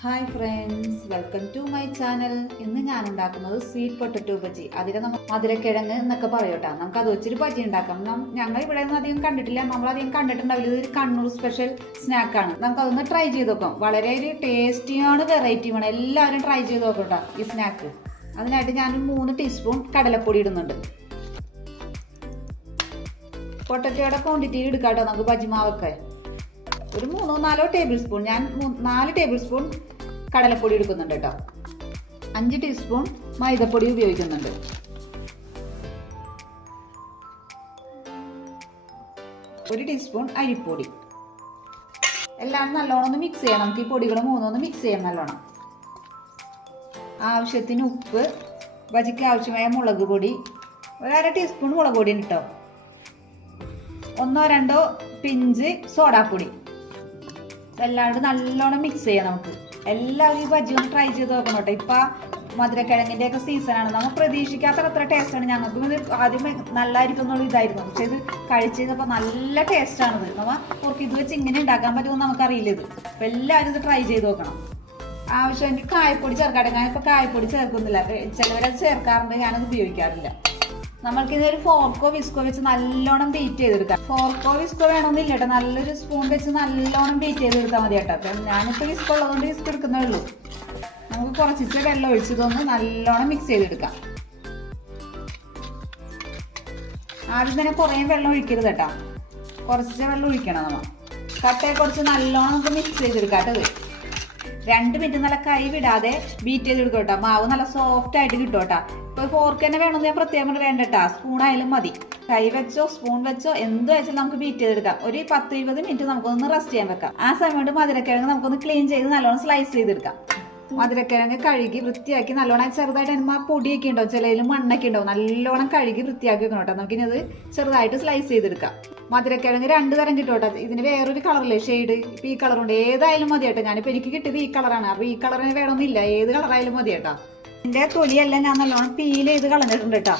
Hi friends, welcome to my channel. ഇന്ന് ഞാൻ ഉണ്ടാക്കുന്നത് സ്വീറ്റ് പൊട്ടറ്റോ ബജി. അതിനെ നമ്മൾ മധുരക്കിഴങ്ങ് എന്നൊക്കെ പറയൂട്ടാ. നമുക്ക് അത് വെച്ചൊരു ബജി ഉണ്ടാക്കാം. ഞങ്ങൾ ഇവിടെ ഒന്നും അധികം കണ്ടിട്ടില്ല, നമ്മളധികം കണ്ടിട്ടുണ്ടാവില്ല. ഇതൊരു കണ്ണൂർ സ്പെഷ്യൽ സ്നാക്കാണ്. നമുക്ക് അതൊന്ന് ട്രൈ ചെയ്ത് നോക്കാം. വളരെ ഒരു ടേസ്റ്റിയാണ്, വെറൈറ്റിയുമാണ്. എല്ലാവരും ട്രൈ ചെയ്ത് നോക്കട്ടാ ഈ സ്നാക്ക്. അതിനായിട്ട് ഞാൻ 3 ടീസ്പൂൺ കടലപ്പൊടി ഇടുന്നുണ്ട്. പൊട്ടറ്റോയുടെ ക്വാണ്ടിറ്റി എടുക്കാട്ടോ നമുക്ക് ബജി മാവൊക്കെ. ഒരു 3-4 ടേബിൾ സ്പൂൺ, ഞാൻ 4 ടേബിൾ സ്പൂൺ കടലപ്പൊടി എടുക്കുന്നുണ്ട് കേട്ടോ. 5 ടീസ്പൂൺ മൈദപ്പൊടി ഉപയോഗിക്കുന്നുണ്ട്. ഒരു ടീസ്പൂൺ അരിപ്പൊടി. എല്ലാം നല്ലോണം ഒന്ന് മിക്സ് ചെയ്യണം. നമുക്ക് ഈ പൊടികൾ മൂന്നൊന്ന് മിക്സ് ചെയ്യാം നല്ലോണം. ആവശ്യത്തിന് ഉപ്പ്, ബജിക്ക് ആവശ്യമായ മുളക് പൊടി, 1/2 ടീസ്പൂൺ മുളക് പൊടി കേട്ടോ. 1-2 പിഞ്ച് സോഡാപ്പൊടി. എല്ലാം കൂടി നല്ലോണം മിക്സ് ചെയ്യാം. നമുക്ക് എല്ലാവരും ഈ ബജി ഒന്ന് ട്രൈ ചെയ്ത് നോക്കണം കേട്ടോ. ഇപ്പം മധുരക്കിഴങ്ങിൻ്റെ ഒക്കെ സീസണാണ്. നമ്മൾ പ്രതീക്ഷിക്കാത്ത അത്ര ടേസ്റ്റാണ്. ഞങ്ങൾക്ക് ഇത് ആദ്യം നല്ലതായിരിക്കും എന്നുള്ള ഇതായിരുന്നു, പക്ഷെ ഇത് കഴിച്ച് കഴിഞ്ഞപ്പോൾ നല്ല ടേസ്റ്റാണിത്. നമ്മൾ ഓർക്ക് ഇത് വെച്ച് ഇങ്ങനെ ഉണ്ടാക്കാൻ പറ്റുമെന്ന് നമുക്കറിയില്ല. ഇത് അപ്പം എല്ലാവരും ഇത് ട്രൈ ചെയ്ത് നോക്കണം. ആവശ്യമെങ്കിൽ കായപ്പൊടി ചേർക്കാട്ടെ. ഞാനിപ്പോൾ കായപ്പൊടി ചേർക്കുന്നില്ല, ചിലവരത് ചേർക്കാറുണ്ട്, ഞാനത് ഉപയോഗിക്കാറില്ല. നമ്മൾക്കിതൊരു ഫോർക്കോ വിസ്കോ വെച്ച് നല്ലോണം ബീറ്റ് ചെയ്തെടുക്കാം. ഫോർക്കോ വിസ്കോ വേണമെന്നില്ല കേട്ടോ, നല്ലൊരു സ്പൂൺ വെച്ച് നല്ലോണം ബീറ്റ് ചെയ്തെടുത്താൽ മതി കേട്ടോ. അപ്പം ഞാനിപ്പോൾ വിസ്കോ ഉള്ളതുകൊണ്ട് വിസ്ക് എടുക്കുന്നേ ഉള്ളൂ. നമുക്ക് കുറച്ചിട്ട് വെള്ളം ഒഴിച്ചതൊന്ന് നല്ലോണം മിക്സ് ചെയ്തെടുക്കാം. ആദ്യം തന്നെ കുറേ വെള്ളം ഒഴിക്കരുത് കേട്ടോ, കുറച്ച് വെള്ളം ഒഴിക്കണം. നമ്മൾ കട്ടയെ കുറച്ച് നല്ലോണം നമുക്ക് മിക്സ് ചെയ്തെടുക്കാം കേട്ടോ. 2 മിനിറ്റ് നല്ല കൈ വിടാതെ ബീറ്റ് ചെയ്തെടുക്കും കേട്ടോ. മാവ് നല്ല സോഫ്റ്റ് ആയിട്ട് കിട്ടും കേട്ടോ. ഇപ്പോൾ ഫോർക്ക് തന്നെ വേണമെന്ന് ഞാൻ പ്രത്യേകം വേണ്ട കേട്ടോ, സ്പൂണായാലും മതി. കൈ വെച്ചോ സ്പൂൺ വെച്ചോ എന്ത് വെച്ചാൽ നമുക്ക് ബീറ്റ് ചെയ്തെടുക്കാം. ഒരു 10-20 മിനിറ്റ് നമുക്കൊന്ന് റെസ്റ്റ് ചെയ്യാൻ വെക്കാം. ആ സമയം കൊണ്ട് മധുരക്കിഴങ്ങ് നമുക്കൊന്ന് ക്ലീൻ ചെയ്ത് നല്ലോണം സ്ലൈസ് ചെയ്തെടുക്കാം. മധുരക്കിഴങ്ങ് കഴുകി വൃത്തിയാക്കി നല്ലോണം, ചെറുതായിട്ട് അതിന് പൊടിയൊക്കെ ഉണ്ടാവും, ചിലതിലും മണ്ണൊക്കെ ഉണ്ടാവും. നല്ലോണം കഴുകി വൃത്തിയാക്കി വെക്കണം കേട്ടോ. നമുക്കിനി അത് ചെറുതായിട്ട് സ്ലൈസ് ചെയ്തെടുക്കാം. മധുരക്കിഴങ്ങ് 2 തരം കിട്ടും കേട്ടോ. ഇതിന് വേറൊരു കളറില്ലേ ഷെയ്ഡ്, ഇപ്പം ഈ കളറുണ്ട്. ഏതായാലും മതി കേട്ടോ. ഞാനിപ്പോൾ എനിക്ക് കിട്ടിയത് ഈ കളറാണ്. അപ്പോൾ ഈ കളറിന് വേണമെന്നില്ല, ഏത് കളറായാലും മതി കേട്ടോ. ഇതിൻ്റെ തൊലിയെല്ലാം ഞാൻ നല്ലോണം പീൽ ചെയ്ത് കളഞ്ഞിട്ടുണ്ട് കേട്ടോ.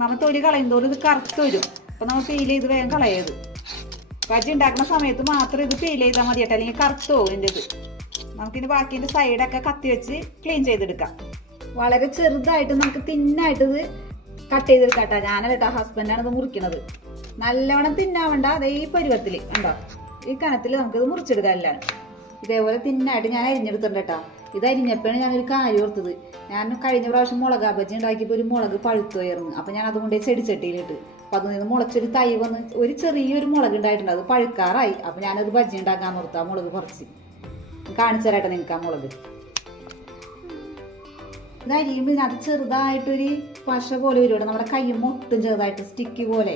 നമ്മൾ തൊലി കളയുന്നതോറും ഇത് കറുത്ത് വരും. അപ്പോൾ നമ്മൾ പീൽ ചെയ്ത് വേഗം കളയത്. ബജി ഉണ്ടാക്കുന്ന സമയത്ത് മാത്രം ഇത് പീൽ ചെയ്താൽ മതി കേട്ടോ, അല്ലെങ്കിൽ കറുത്ത് പോകും ഇതിൻ്റെ ഇത്. നമുക്കിനി ബാക്കിൻ്റെ സൈഡൊക്കെ കത്തി വെച്ച് ക്ലീൻ ചെയ്തെടുക്കാം. വളരെ ചെറുതായിട്ട് നമുക്ക് തിന്നായിട്ട് ഇത് കട്ട് ചെയ്തെടുക്കാം കേട്ടോ. ഞാനല്ല കേട്ടോ, ഹസ്ബൻഡാണ് ഇത് മുറിക്കുന്നത്. നല്ലവണ്ണം തിന്നാവണ്ട, അതേ ഈ പരുവത്തിൽ ഉണ്ടോ, ഈ കനത്തിൽ നമുക്കിത് മുറിച്ചെടുക്കാം. എല്ലാം ഇതേപോലെ തിന്നായിട്ട് ഞാൻ അരിഞ്ഞെടുത്തിട്ടുണ്ട് കേട്ടോ. ഇത് അരിഞ്ഞപ്പോഴാണ് ഞാനൊരു കാര്യം ഓർത്തത്. ഞാൻ കഴിഞ്ഞ പ്രാവശ്യം മുളക് ബജി ഉണ്ടാക്കിയപ്പോൾ ഒരു മുളക് പഴുത്തുയർന്നു. അപ്പം ഞാൻ അതുകൊണ്ട് ചെടിച്ചട്ടിയിലിട്ട്. അപ്പം അതിൽ നിന്ന് മുളച്ചൊരു തൈ വന്ന് ഒരു ചെറിയൊരു മുളക് ഉണ്ടായിട്ടുണ്ട്. അത് പഴുക്കാറായി. അപ്പം ഞാനത് ബജി ഉണ്ടാക്കാൻ ഓർത്ത് ആ മുളക് പറിച്ച് കാണിച്ചു തരാട്ടെ നിങ്ങൾക്ക്. ആ മുളക് ഇത് അരിയുമ്പോൾ ഇതിനകത്ത് ചെറുതായിട്ടൊരു പശ പോലെ വരും. നമ്മുടെ കയ്യും ഒട്ടും ചെറുതായിട്ട് സ്റ്റിക്ക് പോലെ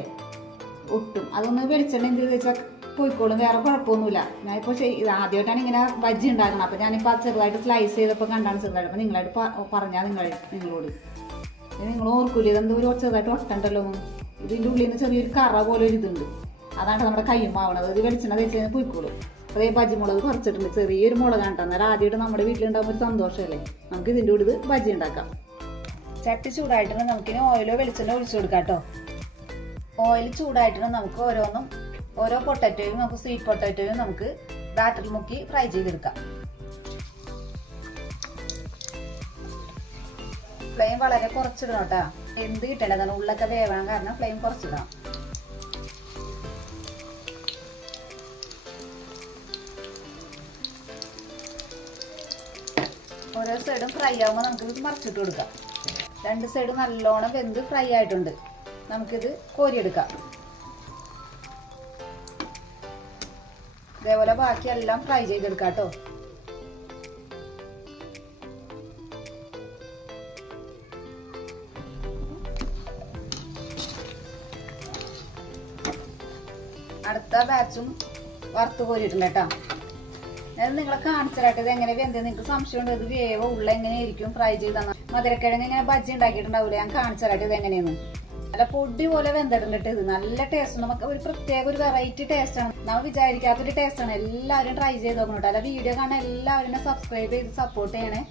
ഒട്ടും. അതൊന്ന് വെളിച്ചെണ്ണ എന്ത് വെച്ചാൽ പോയിക്കോളും, വേറെ കുഴപ്പമൊന്നുമില്ല. ഞാനിപ്പോൾ ആദ്യമായിട്ടാണ് ഇങ്ങനെ ബജി ഉണ്ടാക്കണം. അപ്പോൾ ഞാനിപ്പോൾ അത് ചെറുതായിട്ട് സ്ലൈസ് ചെയ്തപ്പോൾ കണ്ടാണ് ചെറുതായിട്ട്. അപ്പോൾ നിങ്ങളായിട്ട് പറഞ്ഞാൽ നിങ്ങളോട് നിങ്ങൾ ഓർക്കൂല, ഇതെന്തോ ഒരു ചെറുതായിട്ട് ഒട്ടണ്ടല്ലോ. ഇതിൻ്റെ ഉള്ളിൽ നിന്ന് ചെറിയൊരു കറ പോലെ ഒരു ഇതുണ്ട്. അതാണ് നമ്മുടെ കയ്യും ആവണത്. ഇത് വെളിച്ചെണ്ണ തേച്ച് കഴിഞ്ഞാൽ പോയിക്കോളും. അതേ ബജി മുളക് പറിച്ചിട്ടുണ്ട്, ചെറിയൊരു മുളകാണ് കേട്ടോ. അന്നേരം ആദ്യമായിട്ട് നമ്മുടെ വീട്ടിലുണ്ടാകുമ്പോൾ ഒരു സന്തോഷമല്ലേ. നമുക്ക് ഇതിൻ്റെ കൂടെ ഇത് ബജി ഉണ്ടാക്കാം. ചട്ടി ചൂടായിട്ടുണ്ട്, നമുക്കിനി ഓയിലോ വെളിച്ചെണ്ണ ഒഴിച്ചു കൊടുക്കാം കേട്ടോ. ഓയിൽ ചൂടായിട്ടുണ്ട്, നമുക്ക് ഓരോ പൊട്ടറ്റോയും, നമുക്ക് സ്വീറ്റ് പൊട്ടറ്റോയും നമുക്ക് ബാറ്ററിൽ മുക്കി ഫ്രൈ ചെയ്തെടുക്കാം. ഫ്ലെയിം വളരെ കുറച്ചിടണം കേട്ടോ. എന്ത് കിട്ടേണ്ട, അതാണ് ഉള്ളൊക്കെ വേവാൻ കാരണം ഫ്ലെയിം കുറച്ചിടാം. ഓരോ സൈഡും ഫ്രൈ ആകുമ്പോൾ നമുക്കിത് മറിച്ചിട്ട് കൊടുക്കാം. 2 സൈഡും നല്ലോണം വെന്ത് ഫ്രൈ ആയിട്ടുണ്ട്. നമുക്കിത് കോരിയെടുക്കാം. ഇതേപോലെ ബാക്കി എല്ലാം ഫ്രൈ ചെയ്തെടുക്കാം കേട്ടോ. അടുത്ത ബാച്ചും വറുത്ത് കോരിയിട്ടുണ്ട് കേട്ടോ. ഞാൻ നിങ്ങളെ കാണിച്ചതായിട്ട് ഇത് എങ്ങനെ വെന്തത്. നിങ്ങൾക്ക് സംശയമുണ്ട് ഇത് വേവോ ഉള്ള എങ്ങനെയായിരിക്കും ഫ്രൈ ചെയ്താൽ. മധുരക്കിഴങ്ങ് ഇങ്ങനെ ബജി ഉണ്ടാക്കിയിട്ടുണ്ടാവില്ല, ഞാൻ കാണിച്ചതായിട്ട് ഇത് എങ്ങനെയാണ്. നല്ല പൊടി പോലെ വെന്തിട്ടുണ്ട്. ഇത് നല്ല ടേസ്റ്റ്, നമുക്ക് ഒരു പ്രത്യേക ഒരു വെറൈറ്റി ടേസ്റ്റ് ആണ്. നമ്മൾ വിചാരിക്കാത്തൊരു ടേസ്റ്റ് ആണ്. എല്ലാവരും ട്രൈ ചെയ്ത് നോക്കണം. അല്ല വീഡിയോ കാണാൻ എല്ലാവരും സബ്സ്ക്രൈബ് ചെയ്ത് സപ്പോർട്ട് ചെയ്യണേ.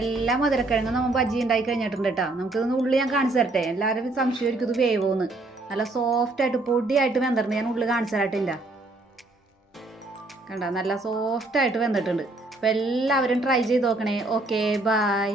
എല്ലാ മധുരക്കിഴങ്ങും നമ്മൾ ബജി ഉണ്ടാക്കി കഴിഞ്ഞിട്ടുണ്ട് കേട്ടോ. നമുക്കിതൊന്ന് ഉള്ളി ഞാൻ കാണിച്ചു തരട്ടെ. എല്ലാവരും സംശയമായിരിക്കും ഇത് വേവോന്ന്. നല്ല സോഫ്റ്റ് ആയിട്ട് പൊടിയായിട്ട് വെന്തിട്ടുണ്ട്. ഞാൻ ഉള്ളി കാണിച്ചു തരട്ടെ. കണ്ട നല്ല സോഫ്റ്റായിട്ട് വെന്തിട്ടുണ്ട്. അപ്പോൾ എല്ലാവരും ട്രൈ ചെയ്ത് നോക്കണേ. Okay, by.